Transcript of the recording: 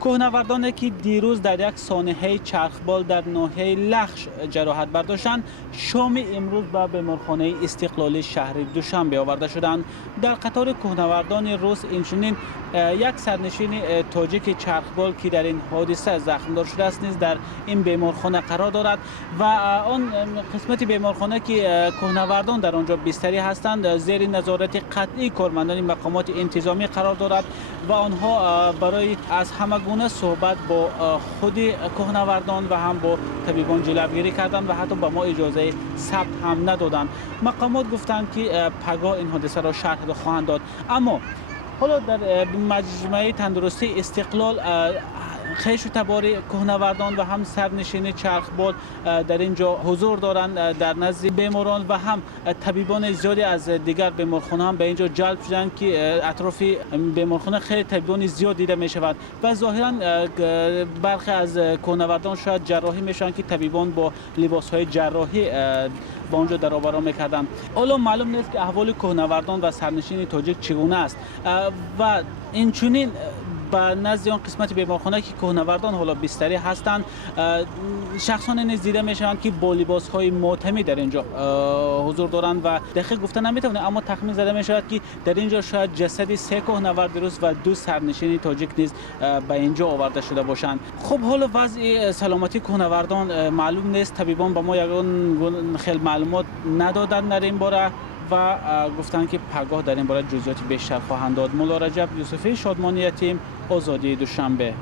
کوهنوردانی که دیروز در یک سانحه چرخبال در ناحیه لخش جراحت برداشتند، شام امروز به بیمارخانه استقلالی شهر دوشنبه آورده شدند. در قطار کوهنوردان روس اینچنین یک سرنشین تاجیک چرخبال که در این حادثه زخمدار شده است نیز در این بیمارخانه قرار دارد و آن قسمت بیمارخانه که کوهنوردان در آنجا بستری هستند زیر نظارت قطعی کارمندان مقامات انتظامی قرار دارد و آنها برای از همه گونه صحبت با خود کوهنوردان و هم با طبیبان جلوگیری کردند و حتی به ما اجازه ثبت هم ندادند. مقامات گفتند که پگاه این حادثه را شرح خواهند داد. اما حالا در مجمع تندرستی استقلال خیش و تبار کوهنوردان و هم سرنشین چرخبال در اینجا حضور دارند. در نزد بیماران و هم طبیبان زیادی از دیگر بیمارخانه هم به اینجا جلب شدند که اطراف بیمارخانه خیلی طبیبان زیاد دیده می شود و ظاهرا برخی از کوهنوردان شاید جراحی میشن که طبیبان با لباس های جراحی با اونجا در آورا میکردن. حالا معلوم نیست که احوال کوهنوردان و سرنشین تاجیک چگونه است و اینچنین به نزد آن قسمت بیمارخانه که کوهنوردان حالا بستری هستند شخصان نیز دیده میشوند که با لباس های ماتمی در اینجا حضور دارند و دقیق گفته نمیتونه، اما تخمین زده میشود که در اینجا شاید جسد 3 کوهنورد روس و 2 سرنشین تاجیک نیز به اینجا آورده شده باشند. خب حالا وضع سلامتی کوهنوردان معلوم نیست، طبیبان به ما یگان خیلی معلومات ندادند در این باره و گفتند که پگاه در این باره جزئیات بیشتر خواهند داد. مولا رجب یوسفی، شادمانی یتیم، آزادی دوشنبه.